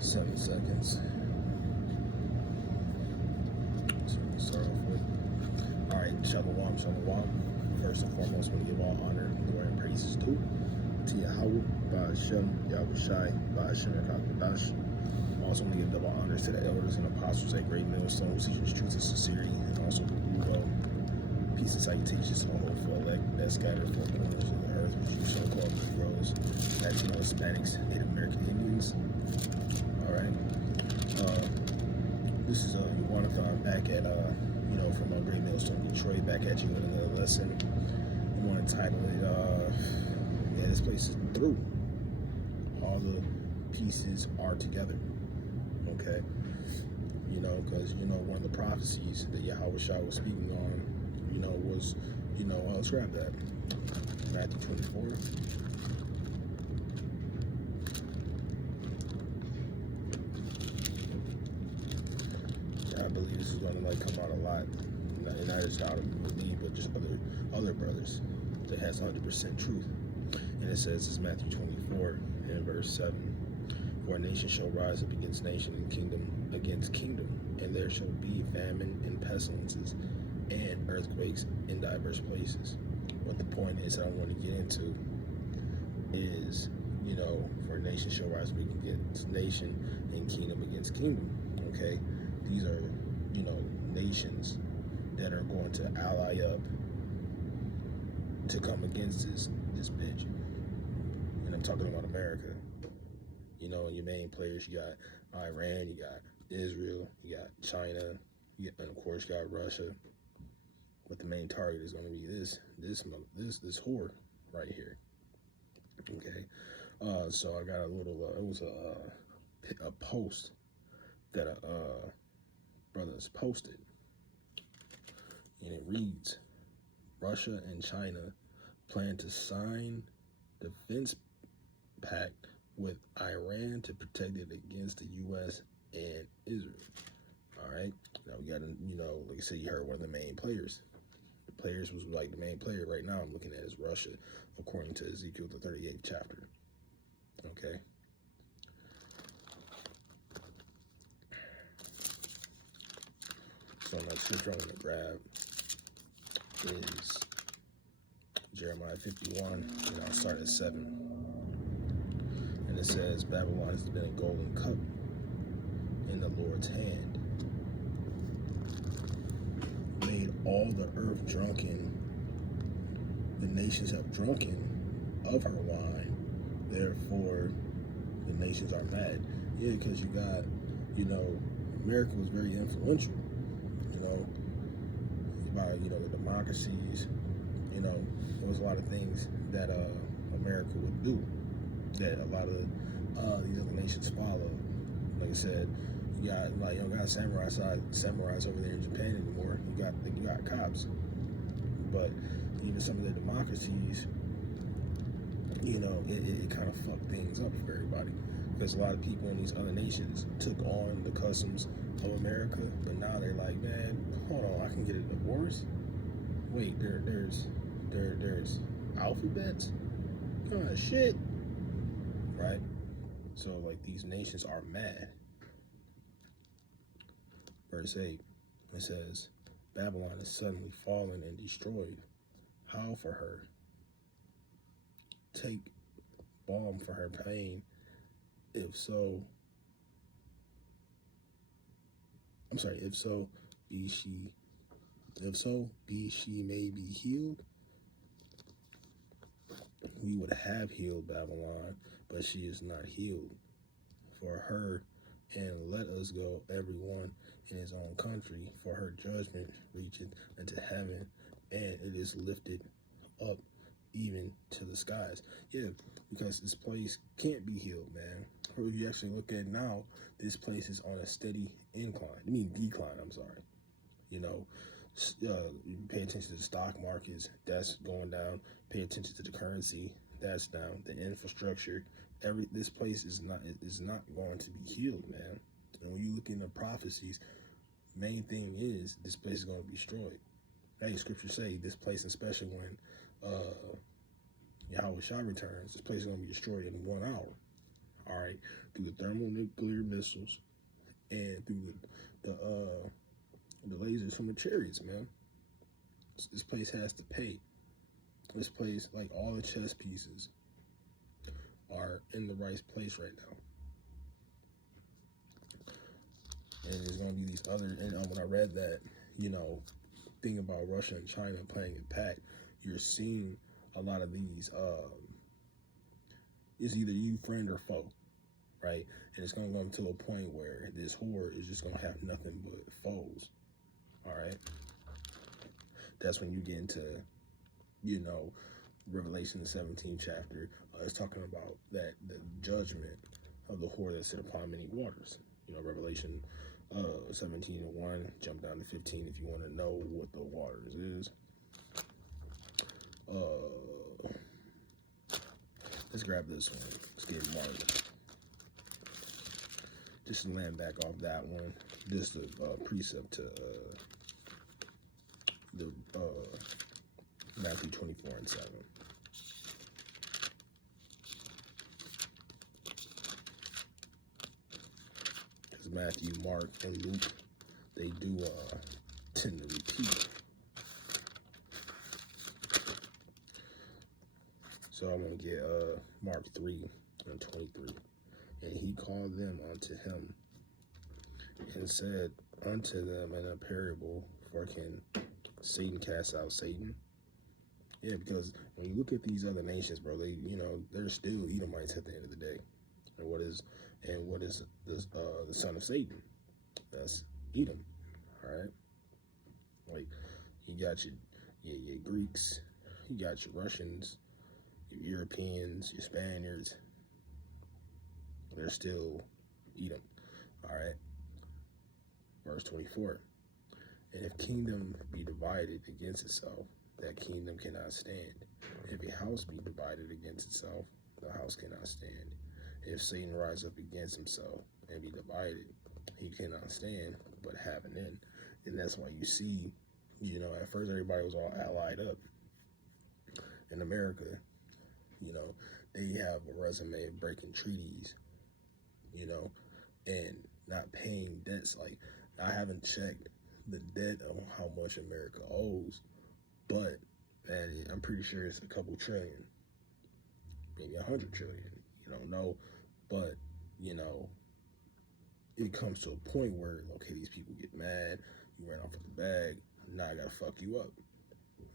7 seconds. So we can start off with. All right, Shalom, Shalom. First and foremost, we give all honor, glory, and praises due to Yahweh, Ba'ashem, Yahushai, Ba'ashem, Yakadash. Also, we give double honors to the elders and apostles at Great Millstones, teaching the truth and sincerity, and also the Budo. Peace and salutations to the whole full elect that scattered four corners of the earth, which you so-called Negroes, Latino, Hispanics, Native American Indians. All right. This is Yuanathon back at from Great Millstone, Detroit, back at you with another lesson. I want to title it yeah, this place is through. All the pieces are together. Okay. Because one of the prophecies that Yahweh Shah was speaking on, was let's grab that. Matthew 24. I believe this is going to come out a lot, and not just out of me, but just other brothers that has 100% truth. And it says, it's Matthew 24 and verse 7. For a nation shall rise up against nation, and kingdom against kingdom, and there shall be famine and pestilences and earthquakes in diverse places. But the point is that I want to get into is, for a nation shall rise up against nation, and kingdom against kingdom. Okay. These are, nations that are going to ally up to come against this bitch. And I'm talking about America. And your main players, you got Iran, you got Israel, you got China, and of course you got Russia. But the main target is going to be this whore right here. Okay. So I got a little. It was a post that brothers posted, and it reads: Russia and China plan to sign defense pact with Iran to protect it against the U.S. and Israel. All right. Now we got to, like I said, you heard one of the main players. The players was like the main player right now I'm looking at is Russia, according to Ezekiel the 38th chapter. Okay. So my scripture I'm going to grab is Jeremiah 51, and I'll start at 7. And it says, Babylon has been a golden cup in the Lord's hand, made all the earth drunken. The nations have drunken of her wine, therefore the nations are mad. Yeah, because you got, America was very influential. By the democracies, there was a lot of things that America would do that a lot of these other nations follow. Like I said, you got you don't got samurais over there in Japan anymore. You got cops, but even some of the democracies, it kind of fucked things up for everybody, because a lot of people in these other nations took on the customs of America, but now they're like, man, hold on, I can get a divorce. Wait, there's alphabets? What kind of shit? Right? So these nations are mad. Verse 8, it says, Babylon is suddenly fallen and destroyed. Howl for her. Take balm for her pain. If so, be she may be healed. We would have healed Babylon, but she is not healed. For her, and let us go, everyone in his own country, for her judgment reacheth unto heaven, and it is lifted up even to the skies. Yeah, because this place can't be healed, man. Or if you actually look at it now, this place is on a steady decline, I'm sorry. You pay attention to the stock markets, that's going down. Pay attention to the currency, that's down. The infrastructure, this place is not going to be healed, man. And when you look into prophecies, main thing is this place is going to be destroyed. Hey, scriptures say this place, especially when Yahweh Shah returns, this place is going to be destroyed in 1 hour. all right, through the thermonuclear missiles and through the lasers from the chariots, man. This place has to pay. This place, like all the chess pieces, are in the right place right now. And there's going to be these other, and when I read that, thing about Russia and China playing a pact, you're seeing a lot of these, it's either you friend or foe, right? And it's going to come to a point where this horde is just going to have nothing but foes, all right? That's when you get into, Revelation, the 17th chapter. It's talking about that the judgment of the horde that sit upon many waters. Revelation 17:1, jump down to 15 if you want to know what the waters is. Let's grab this one. Let's get Mark. Just to land back off that one. Just a precept to the Matthew 24:7. Because Matthew, Mark, and Luke, they do tend to repeat. So I'm going to get Mark 3:23. And he called them unto him and said unto them in a parable, for can Satan cast out Satan? Yeah, because when you look at these other nations, bro, they're still Edomites at the end of the day. And what is the son of Satan? That's Edom. All right, like you got your Greeks, you got your Russians, your Europeans, your Spaniards. They're still Edom. All right. Verse 24. And if kingdom be divided against itself, that kingdom cannot stand. If a house be divided against itself, the house cannot stand. If Satan rise up against himself and be divided, he cannot stand, but have an end. And that's why you see, at first everybody was all allied up. In America, they have a resume of breaking treaties, and not paying debts. Like, I haven't checked the debt of how much America owes, but man, I'm pretty sure it's a couple trillion, maybe 100 trillion. You don't know, but it comes to a point where, okay, these people get mad, you ran off with the bag, now I gotta fuck you up.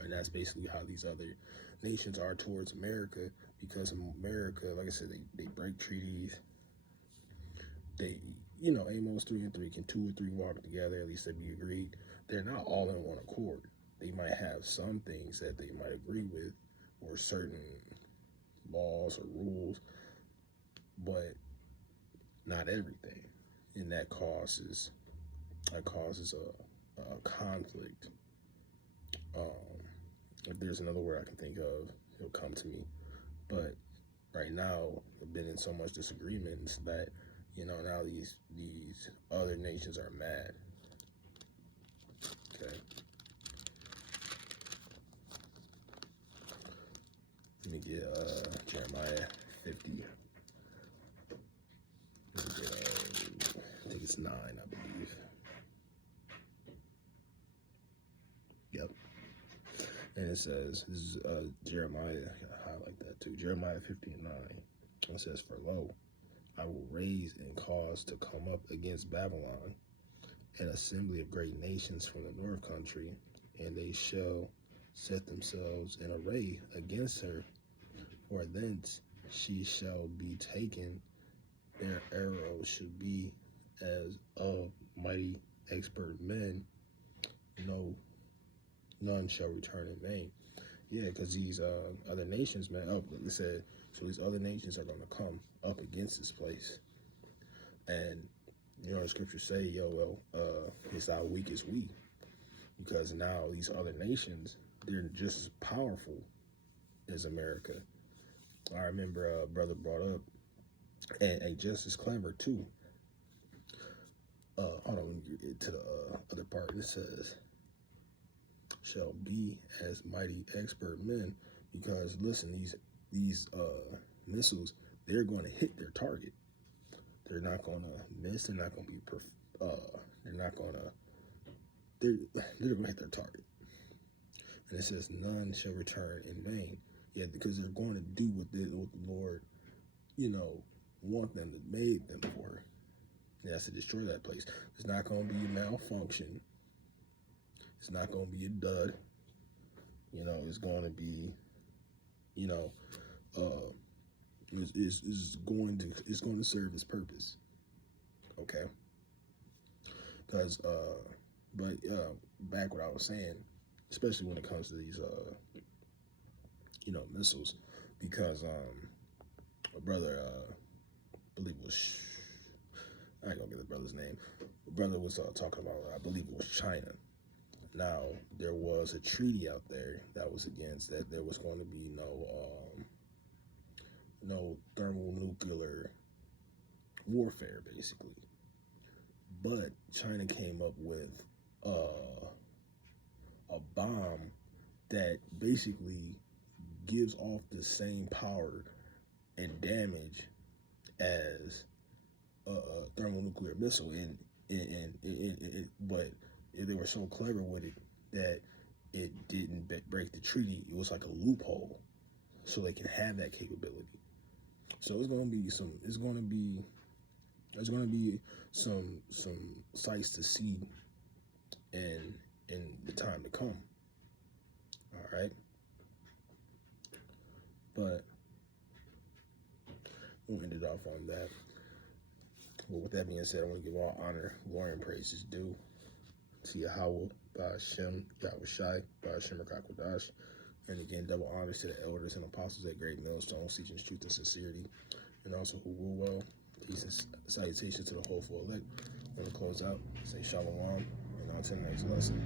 And that's basically how these other nations are towards America, because America, like I said, they break treaties. They, Amos 3:3, can 2 or 3 walk together, at least they be agreed. They're not all in one accord. They might have some things that they might agree with, or certain laws or rules, but not everything. And that causes a conflict. If there's another word I can think of, it'll come to me. But right now, I've been in so much disagreements that, now these other nations are mad. Okay. Let me get Jeremiah 50. Let me get, I think it's 9, I believe. Yep. And it says, this is Jeremiah, I gotta highlight that too. Jeremiah 50:9. It says, for lo, I will raise and cause to come up against Babylon an assembly of great nations from the north country, and they shall set themselves in array against her, for thence she shall be taken. Their arrows should be as of mighty expert men, none shall return in vain. Yeah, because these other nations, man, like I said, so these other nations are going to come up against this place. And, the scriptures say, it's our weak as we. Because now these other nations, they're just as powerful as America. I remember a brother brought up, and just as clever too. Hold on, let me get to the other part. It says, shall be as mighty expert men, because listen, these missiles, they're going to hit their target. They're not going to miss. They're not going to be they're not going to they're going to hit their target. And it says none shall return in vain. Yeah, because they're going to do what the Lord, want them to made them for. It has to destroy that place. It's not going to be a malfunction. It's not going to be a dud. It's going to be, it's going to serve its purpose. Okay. Because, back what I was saying, especially when it comes to these, missiles, because a brother, I believe it was, I ain't gonna get the brother's name. The brother was talking about, I believe it was China. Now, there was a treaty out there that was against that. There was going to be no thermonuclear warfare, basically. But China came up with a bomb that basically gives off the same power and damage as a thermonuclear missile, but they were so clever with it that it didn't break the treaty. It was like a loophole, so they can have that capability. So there's going to be some sights to see in the time to come. All right, but we'll end it off on that. Well, with that being said, I want to give all honor, glory, and praises due to Yahweh, Ba'ashem, Yahweh Shai, Ba'ashem Rakakwadash. And again, double honors to the elders and apostles at Great Millstones, teaching truth and sincerity, and also who rule well. Peace and salutations to the hopeful elect. I'm going to close out, say shalom, and on to the next lesson.